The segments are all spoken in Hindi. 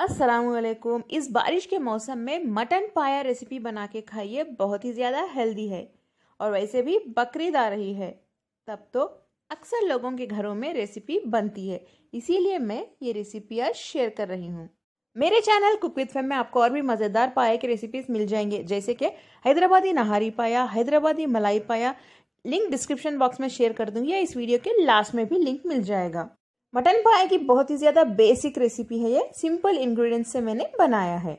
अस्सलामुअलैकुम। इस बारिश के मौसम में मटन पाया रेसिपी बना के खाइए, बहुत ही ज़्यादा हेल्दी है और वैसे भी बकरीद आ रही है, तब तो अक्सर लोगों के घरों में रेसिपी बनती है, इसीलिए मैं ये रेसिपी आज शेयर कर रही हूँ। मेरे चैनल कुक विद फैम में आपको और भी मज़ेदार पाया की रेसिपीज मिल जाएंगे, जैसे कि हैदराबादी नहारी पाया, हैदराबादी मलाई पाया। लिंक डिस्क्रिप्शन बॉक्स में शेयर कर दूंगी या इस वीडियो के लास्ट में भी लिंक मिल जाएगा। मटन पाया की बहुत ही ज्यादा बेसिक रेसिपी है, ये सिंपल इंग्रेडिएंट्स से मैंने बनाया है।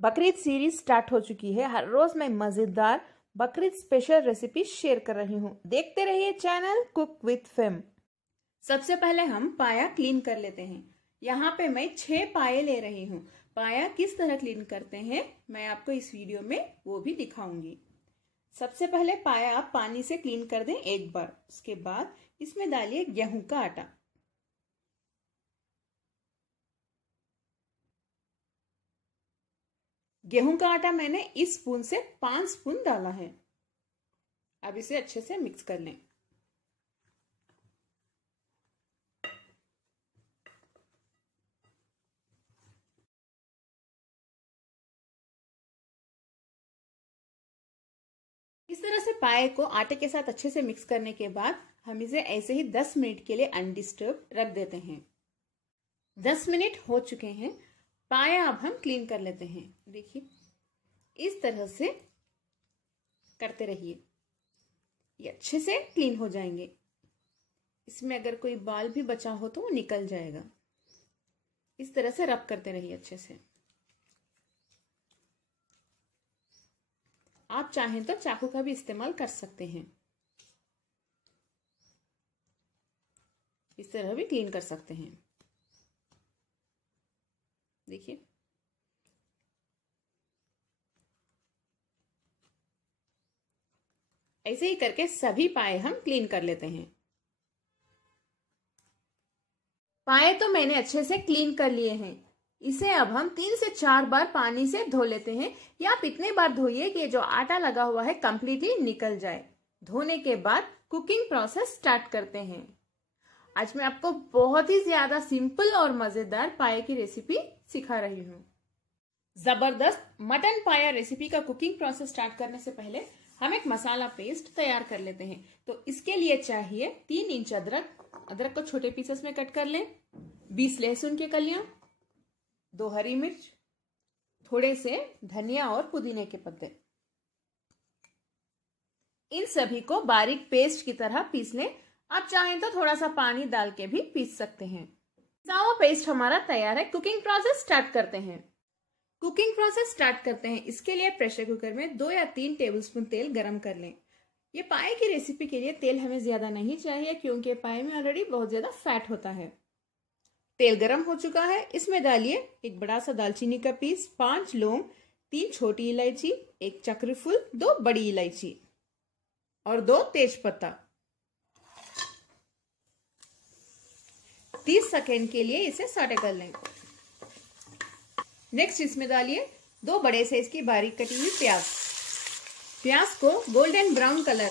बकरीद सीरीज स्टार्ट हो चुकी है, हर रोज मैं मजेदार बकरीद स्पेशल रेसिपी शेयर कर रही हूँ। देखते रहिए चैनल कुक विद फैम। सबसे पहले हम पाया क्लीन कर लेते हैं। यहाँ पे मैं 6 पाए ले रही हूँ। पाया किस तरह क्लीन करते हैं मैं आपको इस वीडियो में वो भी दिखाऊंगी। सबसे पहले पाया आप पानी से क्लीन कर दें एक बार। उसके बाद इसमें डालिए गेहूं का आटा। गेहूं का आटा मैंने इस स्पून से 5 स्पून डाला है। अब इसे अच्छे से मिक्स कर लें। इस तरह से पाए को आटे के साथ अच्छे से मिक्स करने के बाद हम इसे ऐसे ही 10 मिनट के लिए अनडिस्टर्ब रख देते हैं। 10 मिनट हो चुके हैं। पाया अब हम क्लीन कर लेते हैं। देखिए इस तरह से करते रहिए, ये अच्छे से क्लीन हो जाएंगे। इसमें अगर कोई बाल भी बचा हो तो वो निकल जाएगा। इस तरह से रब करते रहिए अच्छे से। आप चाहें तो चाकू का भी इस्तेमाल कर सकते हैं। इस तरह भी क्लीन कर सकते हैं। देखिए ऐसे ही करके सभी पाए हम क्लीन कर लेते हैं। पाए तो मैंने अच्छे से क्लीन कर लिए हैं। इसे अब हम 3 से 4 बार पानी से धो लेते हैं, या आप इतने बार धोइए कि जो आटा लगा हुआ है कंप्लीटली निकल जाए। धोने के बाद कुकिंग प्रोसेस स्टार्ट करते हैं। आज मैं आपको बहुत ही ज्यादा सिंपल और मजेदार पाए की रेसिपी सिखा रही हूँ। जबरदस्त मटन पाया रेसिपी का कुकिंग प्रोसेस स्टार्ट करने से पहले हम एक मसाला पेस्ट तैयार कर लेते हैं। तो इसके लिए चाहिए 3 इंच अदरक। अदरक को छोटे पीसेस में कट कर लें। 20 लहसुन की कलियां, 2 हरी मिर्च, थोड़े से धनिया और पुदीने के पत्ते। इन सभी को बारीक पेस्ट की तरह पीस लें। आप चाहें तो थोड़ा सा पानी डाल के भी पीस सकते हैं। सारा पेस्ट हमारा तैयार है। कुकिंग प्रोसेस स्टार्ट करते हैं। इसके लिए प्रेशर कुकर में 2 या 3 टेबलस्पून तेल गरम कर लें। ये पाए की रेसिपी के लिए तेल हमें ज्यादा नहीं चाहिए, क्योंकि पाए में ऑलरेडी बहुत ज्यादा फैट होता है। तेल गरम हो चुका है। इसमें डालिए एक बड़ा सा दालचीनी का पीस, 5 लौंग, 3 छोटी इलायची, 1 चक्रफूल, 2 बड़ी इलायची और 2 तेज पत्ता। 30 सेकेंड के लिए इसे सौटे कर लें। नेक्स्ट इसमें डालिए 2 बड़े साइज की बारीक कटी हुई प्याज। प्याज को गोल्डन ब्राउन कलर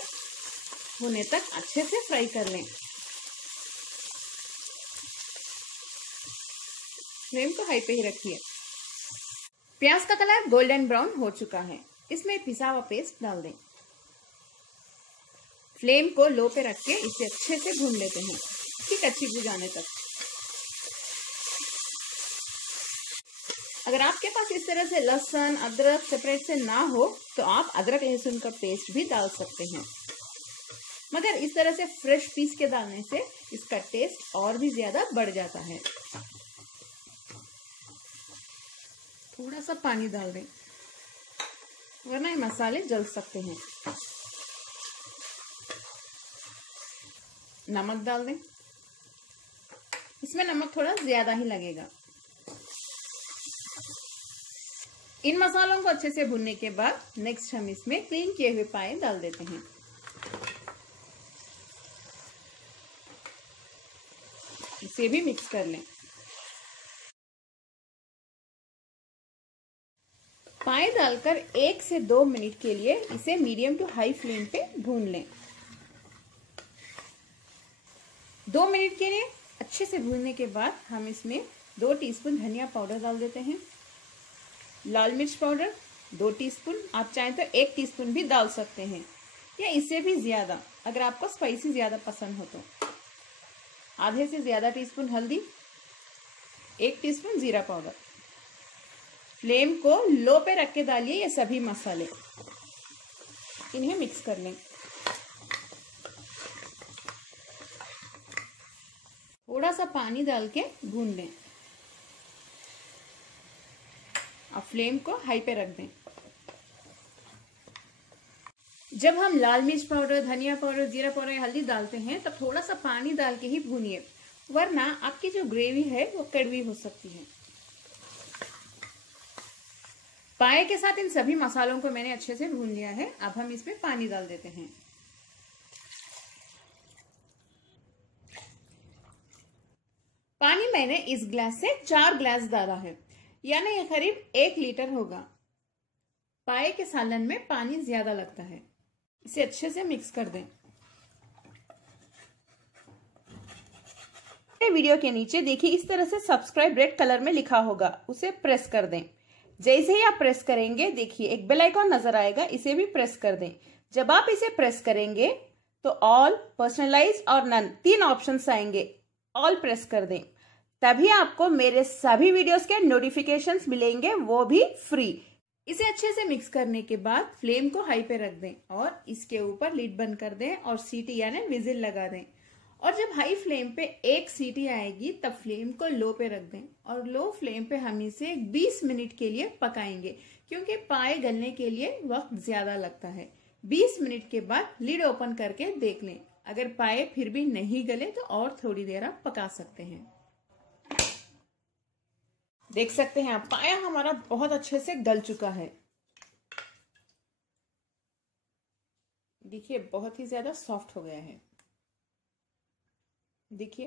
होने तक अच्छे से फ्राई कर लें। फ्लेम को हाई पे ही रखिए। प्याज का कलर गोल्डन ब्राउन हो चुका है। इसमें पिसा हुआ पेस्ट डाल दें। फ्लेम को लो पे रख के इसे अच्छे से भून लेते हैं, ठीक अच्छी भून जाने तक। अगर आपके पास इस तरह से लहसुन अदरक सेपरेट से ना हो तो आप अदरक लहसुन का पेस्ट भी डाल सकते हैं, मगर इस तरह से फ्रेश पीस के डालने से इसका टेस्ट और भी ज्यादा बढ़ जाता है। थोड़ा सा पानी डाल दें, वरना ये मसाले जल सकते हैं। नमक डाल दें। इसमें नमक थोड़ा ज्यादा ही लगेगा। इन मसालों को अच्छे से भूनने के बाद नेक्स्ट हम इसमें क्लीन किए हुए पाए डाल देते हैं। इसे भी मिक्स कर लें। पाए डालकर 1 से 2 मिनट के लिए इसे मीडियम टू हाई फ्लेम पे भून लें। 2 मिनट के लिए अच्छे से भूनने के बाद हम इसमें 2 टीस्पून धनिया पाउडर डाल देते हैं। लाल मिर्च पाउडर 2 टीस्पून, आप चाहें तो 1 टीस्पून भी डाल सकते हैं या इससे भी ज्यादा अगर आपको स्पाइसी ज्यादा पसंद हो तो। आधे से ज्यादा टीस्पून हल्दी, 1 टीस्पून जीरा पाउडर। फ्लेम को लो पे रख के डालिए ये सभी मसाले, इन्हें मिक्स कर लें। थोड़ा सा पानी डाल के भून लें। अब फ्लेम को हाई पे रख दें। जब हम लाल मिर्च पाउडर, धनिया पाउडर, जीरा पाउडर या हल्दी डालते हैं तब थोड़ा सा पानी डाल के ही भूनिए, वरना आपकी जो ग्रेवी है वो कड़वी हो सकती है। पाए के साथ इन सभी मसालों को मैंने अच्छे से भून लिया है। अब हम इसमें पानी डाल देते हैं। पानी मैंने इस ग्लास से 4 ग्लास डाला है, यानी ये करीब 1 लीटर होगा। पाए के सालन में पानी ज्यादा लगता है। इसे अच्छे से मिक्स कर दें। वीडियो के नीचे देखिए इस तरह से सब्सक्राइब रेड कलर में लिखा होगा, उसे प्रेस कर दें। जैसे ही आप प्रेस करेंगे देखिए एक बेल आइकॉन नजर आएगा, इसे भी प्रेस कर दें। जब आप इसे प्रेस करेंगे तो ऑल, पर्सनलाइज और नन 3 ऑप्शंस आएंगे, ऑल प्रेस कर दें। तभी आपको मेरे सभी वीडियोस के नोटिफिकेशंस मिलेंगे, वो भी फ्री। इसे अच्छे से मिक्स करने के बाद फ्लेम को हाई पे रख दें और इसके ऊपर लिड बंद कर दें और सीटी यानी विजिल लगा दें। और जब हाई फ्लेम पे 1 सीटी आएगी तब फ्लेम को लो पे रख दें और लो फ्लेम पे हम इसे 20 मिनट के लिए पकाएंगे, क्योंकि पाए गलने के लिए वक्त ज्यादा लगता है। 20 मिनट के बाद लिड ओपन करके देख लें। अगर पाए फिर भी नहीं गले तो और थोड़ी देर आप पका सकते हैं। देख सकते हैं आप पाया हमारा बहुत अच्छे से गल चुका है। देखिए बहुत ही ज्यादा सॉफ्ट हो गया है। देखिए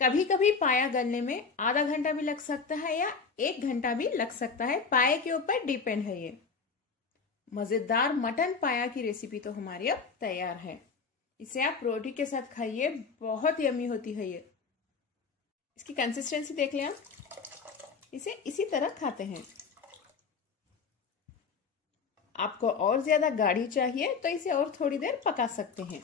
कभी कभी पाया गलने में आधा घंटा भी लग सकता है या 1 घंटा भी लग सकता है, पाए के ऊपर डिपेंड है। ये मजेदार मटन पाया की रेसिपी तो हमारी अब तैयार है। इसे आप रोटी के साथ खाइए, बहुत यम्मी होती है ये। इसकी कंसिस्टेंसी देख लें आप, इसे इसी तरह खाते हैं। आपको और ज्यादा गाढ़ी चाहिए तो इसे और थोड़ी देर पका सकते हैं।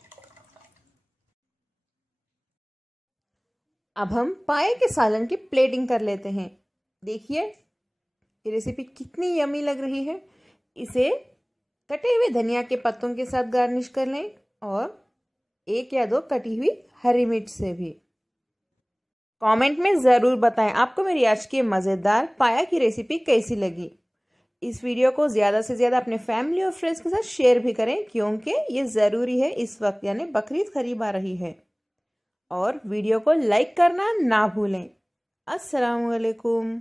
अब हम पाए के सालन की प्लेटिंग कर लेते हैं। देखिए ये रेसिपी कितनी यम्मी लग रही है। इसे कटे हुए धनिया के पत्तों के साथ गार्निश कर लें और 1 या 2 कटी हुई हरी मिर्च से भी। कमेंट में जरूर बताएं आपको मेरी आज की मजेदार पाया की रेसिपी कैसी लगी। इस वीडियो को ज्यादा से ज्यादा अपने फैमिली और फ्रेंड्स के साथ शेयर भी करें, क्योंकि ये जरूरी है इस वक्त, यानी बकरीद करीब आ रही है। और वीडियो को लाइक करना ना भूलें। अस्सलाम वालेकुम।